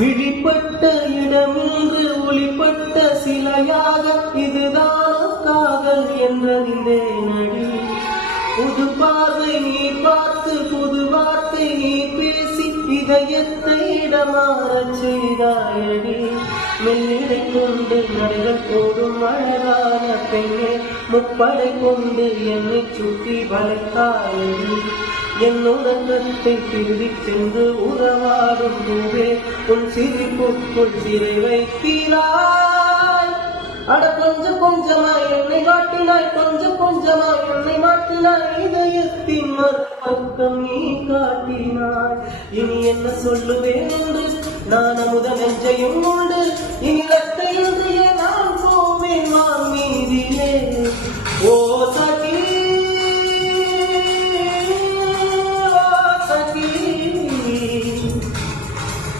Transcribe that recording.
விழிப்பட்ட இடமின்று ஒளிப்பட்ட சிலையாக இதுதான் காதல் என்றறிந்தேன் அடி. புது பார்வை நீ பார்த்து புது வார்த்தை நீ பேசி இதயத்தை இடமாறச் செய்தாயடி. மெல்லிடை கொண்டு நடைகள் போடும் அழகான பெண்ணே முப்படை கொண்டு என்னை சுற்றி வளைத்தாயடி. என்னுடன் கத்தை திருவிச் சென்று உறவாடும் பூவே உன் சிரிப்புக்குள் சிறை வைக்கிறாய். அட கொஞ்சம் கொஞ்சமாய் என்னை மாட்டினாய், கொஞ்சம் கொஞ்சமாய் என்னை மாட்டினாய், இதயத்தின் மறுபக்கம் நீ காட்டினாய். இனி என்ன சொல்லுவேன் என்று நான் அமுத நெஞ்சையும் உண்டு, இனி ரத்தையும்